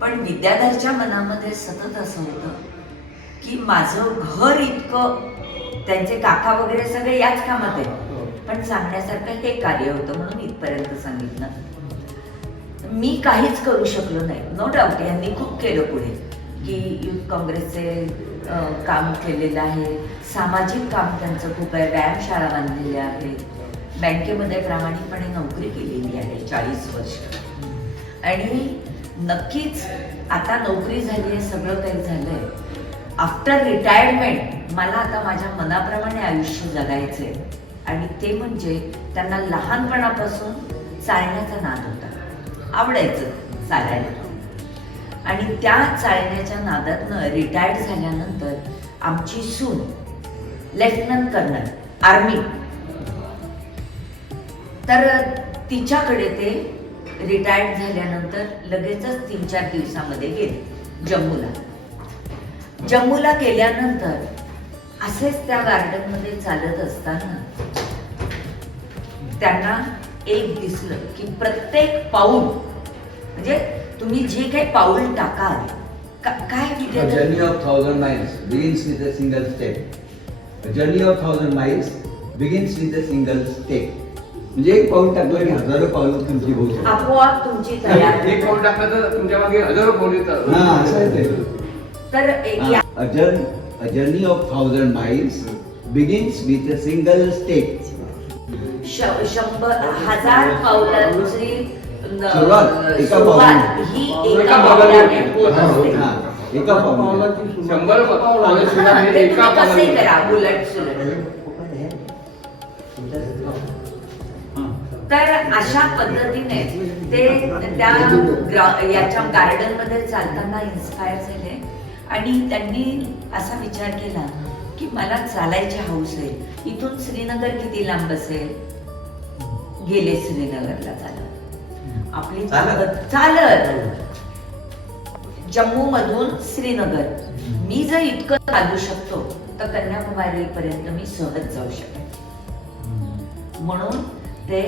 पण विद्याधरच्या मनामध्ये सतत असं होतं की माझं घर इतकं, त्यांचे काका वगैरे सगळे याच कामात आहेत, पण सांगण्यासारखं हे कार्य होतं म्हणून इथपर्यंत सांगितलं. मी काहीच करू शकलो नाही, नो डाऊट. यांनी खूप केलं पुढे की युथ काँग्रेसचे काम केलेलं आहे, सामाजिक काम त्यांचं खूप आहे, व्यायामशाळा बांधलेल्या आहेत, बँकेमध्ये प्रामाणिकपणे नोकरी केलेली आहे 40 वर्ष. आणि नक्कीच आता नोकरी झाली आहे, सगळं काही झालंय. आफ्टर रिटायरमेंट मला आता माझ्या मनाप्रमाणे आयुष्य जगायचं आहे. आणि ते म्हणजे त्यांना लहानपणापासून चालण्याचा नाद होता, आवडायचं चालायला. आणि त्या चालण्याच्या नादातनं रिटायर्ड झाल्यानंतर आमची सून लेफ्टनंट कर्नल आर्मी, तर तिच्याकडे ते रिटायर्ड झाल्यानंतर लगेचच 3-4 दिवसामध्ये गेले जम्मूला. जम्मूला गेल्यानंतर असेच त्या गार्डनमध्ये चालत असताना त्यांना एक दिसलं की प्रत्येक पाऊल, म्हणजे तुम्ही जे काही पाऊल टाकाल, काय journey of 1000 miles begins with a single step. A journey of 1000 miles begins with a single step. म्हणजे एक पाऊल टाकलं की हजारो पावलं तुमची होऊ शकतात. आपोआप तुमची तयार. एक पाऊल टाकलं तर तुमच्या मागे हजारो पाऊल येतात. हा, असं आहे ते. तर A journey of 1000 miles begins with a single step. 100,000 पावलांची सुरुवात एका सुरुवात पावलाने. ही एका पावलाने होत असते. हा, एका पावलाने. 100 पावलं सुद्धा हे ते एका तुम्ही कसे पावलाने. करा उलट सुलट. तर अशा पद्धतीने ते त्या याच्या गार्डन मध्ये चालताना इन्स्पायर झाले. आणि त्यांनी असा विचार केला की मला चालायची हौस आहे. इथून श्रीनगर किती लांब असेल? गेले श्रीनगरला चालत. आपली चालत जम्मू मधून श्रीनगर. मी जर इतकं चालू शकतो तर कन्याकुमारी पर्यंत मी सहज जाऊ शकेन. म्हणून ते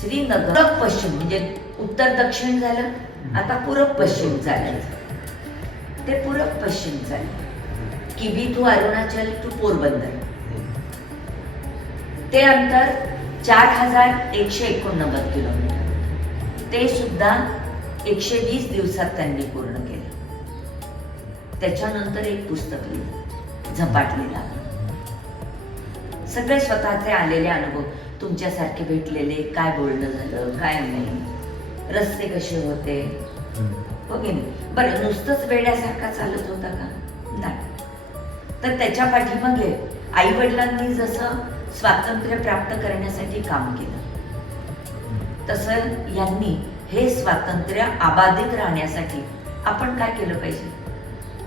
श्रीनगर पश्चिम, म्हणजे उत्तर दक्षिण झालं, आता पूरब पश्चिम चालायचं. ते पूरब पश्चिम चाललं. किबी टू अरुणाचल टू पोरबंदर. ते अंतर 4189 किलोमीटर. ते सुद्धा 120 दिवसात त्यांनी पूर्ण केलं. त्याच्यानंतर एक पुस्तक लिहिलं, झपाटलेला. सगळे स्वतःचे आलेले अनुभव, तुमच्यासारखे भेटलेले, काय बोलणं झालं, काय नाही, रस्ते कसे होते, हो की नाही. बरं, नुसतंच वेड्यासारखा चालत होता का? नाही. तर त्याच्या पाठीमागे आई वडिलांनी जसं स्वातंत्र्य प्राप्त करण्यासाठी काम केलं, तसं यांनी हे स्वातंत्र्य अबाधित राहण्यासाठी आपण काय केलं पाहिजे,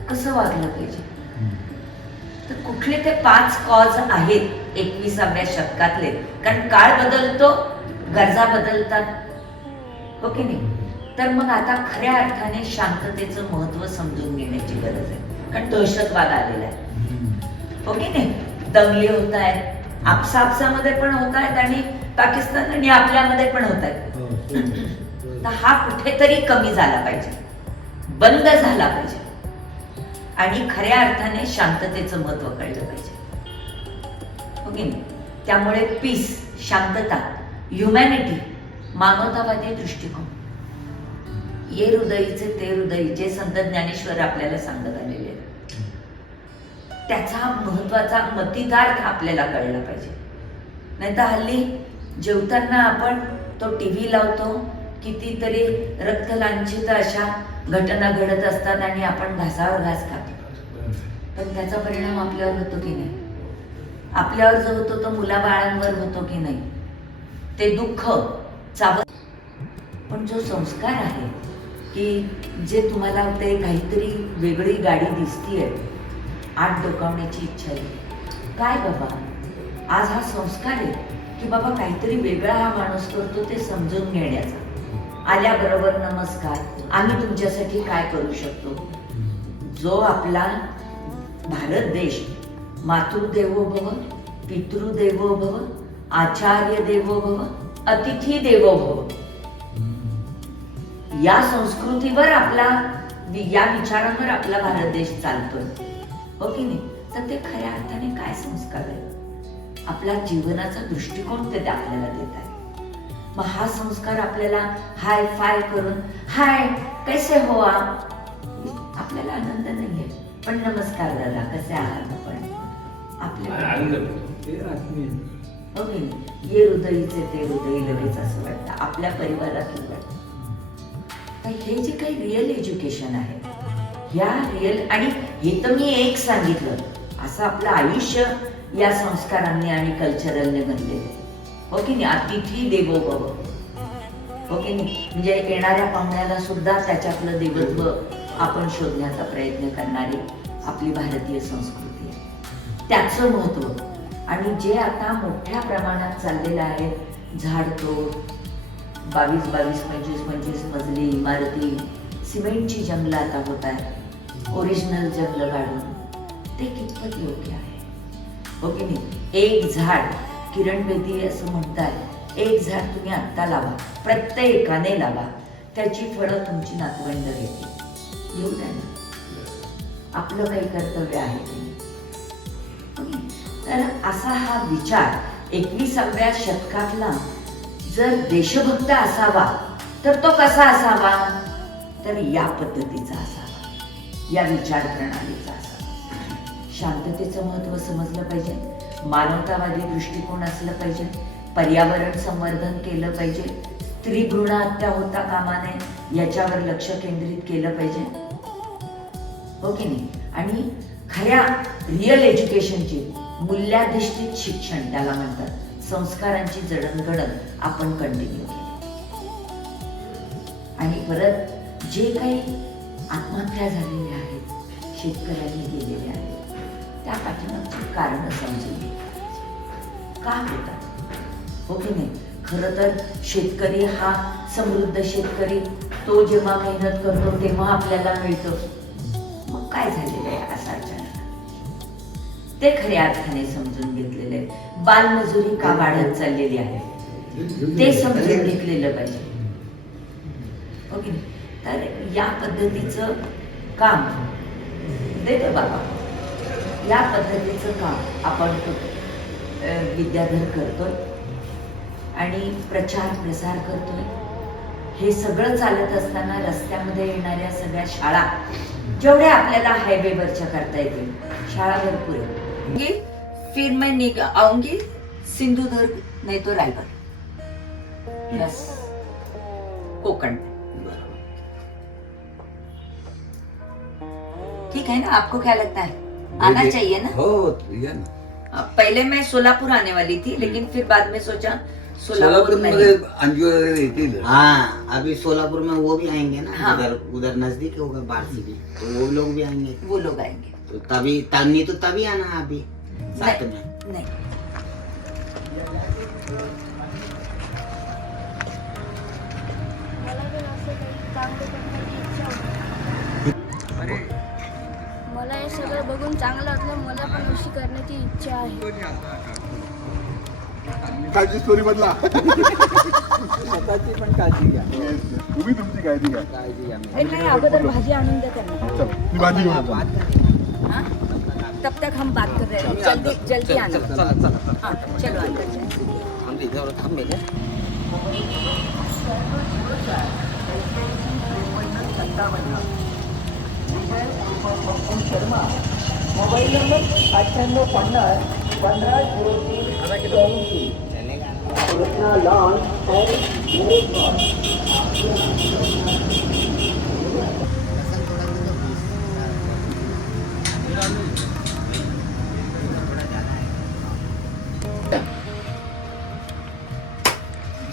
कसं वागलं पाहिजे. तर कुठले ते 5 कॉज आहेत 21व्या शतकातले. कारण काळ बदलतो, गरजा बदलतात, हो की नाही. तर मग आता खऱ्या अर्थाने शांततेचं महत्व समजून घेण्याची गरज आहे. कारण दहशतवाद आलेला आहे, हो की नाही. दंगली होत आहेत, आपसामध्ये पण होत आहेत आणि पाकिस्तान आणि आपल्यामध्ये पण होत आहेत. तर हा कुठेतरी कमी झाला पाहिजे, बंद झाला पाहिजे. आणि खऱ्या अर्थाने शांततेचं महत्व कळलं पाहिजे, हो की नाही. त्यामुळे पीस, शांतता, ह्युमॅनिटी, मानवतावादी दृष्टिकोन, ये हृदयीचे ते हृदयी, जे संत ज्ञानेश्वर आपल्याला सांगत आलेले आहेत, त्याचा महत्वाचा मतितार्थ आपल्याला कळला पाहिजे. नाही तर हल्ली जेवताना आपण तो टीव्ही लावतो, कितीतरी रक्तलांछित अशा घटना घडत असतात आणि आपण घासावर घास खातो. पण त्याचा परिणाम आपल्यावर होतो की नाही? आपल्यावर जो होतो तो मुलाबाळांवर होतो की नाही? ते दुःख चावत. पण जो संस्कार आहे की जे तुम्हाला ते काहीतरी वेगळी गाडी दिसतीये, आत डोकावण्याची इच्छा आहे, काय बाबा, आज हा संस्कार आहे की बाबा काहीतरी वेगळा हा माणूस करतो ते समजून घेण्याचा. आल्याबरोबर नमस्कार, आम्ही तुमच्यासाठी काय करू शकतो. जो आपला भारत देश मातृदेवो भव, पितृदेवो भव, आचार्य देवो भव, अतिथी देवो भव, या संस्कृतीवर आपला या विचारांवर आपला भारत देश चालतोय, हो की नाही? तर ते खऱ्या अर्थाने काय संस्कार आहे? आपला जीवनाचा दृष्टिकोन ते आपल्याला देत आहे. मग हा संस्कार आपल्याला हाय फाय करून हाय कैसे हो आप, आपल्याला आनंद नाहीये, पण नमस्कार दादा कसे आहात आपण, आपल्याला आनंद ते हो की नाही? ये हृदयीचे ते हृदय लगेच असं वाटतं, आपल्या परिवारातलं वाटतं. तर हे जे काही रिअल एज्युकेशन आहे, ह्या रिअल, आणि हे तर मी एक सांगितलं, असं आपलं आयुष्य या संस्कारांनी आणि कल्चरलने बनलेलं आहे, हो की नाही? अतिथी देवो भव, हो की नाही? म्हणजे येणाऱ्या पाहुण्याला सुद्धा त्याच्यातलं देवत्व आपण शोधण्याचा प्रयत्न करणारी आपली भारतीय संस्कृती आहे, त्याचं महत्व. आणि जे आता मोठ्या प्रमाणात चाललेलं आहे, झाडतोड, 22-25 मजली इमारती, सिमेंटची जंगलं आता होत आहेत, ओरिजिनल जंगलं काढून, ते कितपत योग्य आहे, हो की नाही? एक झाड, किरण बेदी असं म्हणतात, एक झाड तुम्ही आत्ता लावा, प्रत्येकाने लावा, त्याची फळं तुमची नातवंड घेतील, घेऊ द्या ना, आपलं काही कर्तव्य आहे की नाही? हो की नाही? तर असा हा विचार 21व्या शतकातला जर देशभक्त असावा तर तो कसा असावा? तर या पद्धतीचा असावा, या विचार प्रणालीचा असावा. शांततेचं महत्त्व समजलं पाहिजे, मानवतावादी दृष्टिकोन असलं पाहिजे, पर्यावरण संवर्धन केलं पाहिजे, स्त्री भ्रूण हत्या होता कामा नये याच्यावर लक्ष केंद्रित केलं पाहिजे, हो की नाही? आणि खऱ्या रिअल एज्युकेशनची, मूल्याधिष्ठित शिक्षण त्याला म्हणतात, संस्कारांची जडणघडण आपण कंटिन्यू केली. आणि परत जे काही आत्महत्या झालेल्या आहेत, शेतकऱ्यांनी केलेल्या आहेत, त्या पाठीमागची कारणं समजून घेतली का होतात, हो की नाही? खरं तर शेतकरी हा समृद्ध शेतकरी, तो जेव्हा मेहनत करतो तेव्हा आपल्याला मिळतं. मग काय झालेलं आहे असं अचानक? ते खऱ्या अर्थाने समजून घेतलेले. बालमजुरी का वाढत चाललेली आहे ते समजून घेतलेलं पाहिजे, हो की नाही? तर या पद्धतीचं काम देतो बाबा, या पद्धतीचं काम आपण विद्याधर करतोय आणि प्रचार प्रसार करतोय. हे सगळं चालत असताना रस्त्यामध्ये येणाऱ्या सगळ्या शाळा, जेवढ्या आपल्याला हायवेवरच्या करता येतील, शाळा भरपूर आहे. फिर मैं आऊंगी सिंधुदुर्ग नहीं तो रायगढ़, बस कोकण. ठीक है ना? आपको क्या लगता है, आना चाहिए ना? हो, या ना. पहले मैं सोलापुर आने वाली थी, लेकिन फिर बाद में सोचा सोलापुर में अंजू येतील. हाँ, अभी सोलापुर में वो भी आएंगे ना. हाँ. उधर नजदीक होगा बारसी भी, तो वो लोग भी आएंगे. वो लोग आएंगे. तो तभी तो तभी आना अभी साथ में. नहीं, मला हे सगळं बघून चांगलं वाटलं. मला पण अशी करण्याची इच्छा आहे. काळजी स्टोरी बदला. स्वतःची पण काळजी घ्या. तुम्ही तुमची काळजी घ्या. काळजी घ्या. नहीं, अगोदर भाजी आणून दे त्यांना. चल, मी भाजी घेऊन येतो. हाँ? तब तक हम बात कर रहे हैं, जल्दी जल्दी आना. हाँ, चलो अंदर चलो. हम इधर थांबेले. Mobile number 9850150383.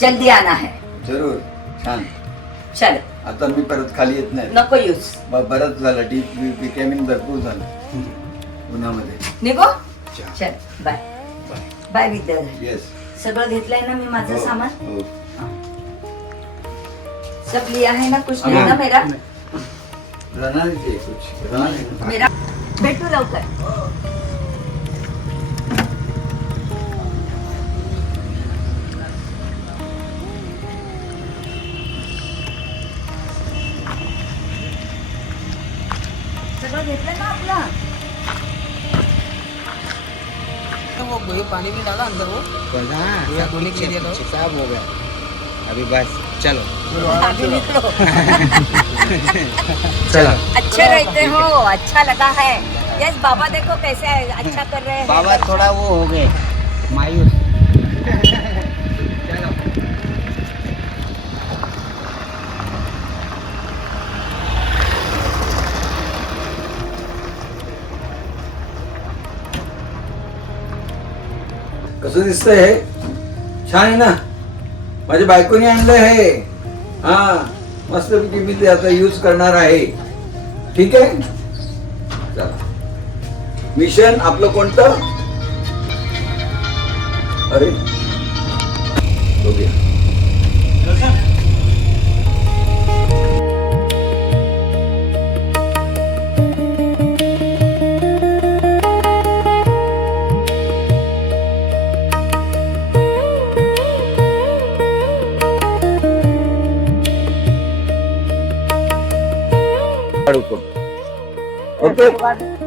जल्दी आना है. जरूर. छान. चल, आता मी परत खाली येत नाही. नको यूज. बरंच झालं, विटॅमिन भरपूर झालं उन्हामध्ये. निघो. चल. चल, बाय बाय विद्याधर. येस. सगळं घेतलंय ना मी माझं सामान? हो. सब लिया है ना? कुछ नहीं ना मेरा? राहणार आहे कुछ राहणार आहे. मेरा भेटू लवकर. सगळं घेतलं ना आपलं. वो पानी भी डाला अंदर वो हाँ धोने के लिए दिया था। साफ हो गया अभी बस चलो अभी निकलो. चलो अच्छे रहते हो, अच्छा लगा है. यस बाबा देखो कैसे अच्छा कर रहे हैं. बाबा थोड़ा वो हो गए मायूस कसं दिसतंय हे? छान आहे ना? माझ्या बायकोने आणलं हे. हा मस्तपैकी मी ते आता यूज करणार आहे. ठीक आहे, चला. मिशन आपलं कोणतं? अरे बघूया. ओके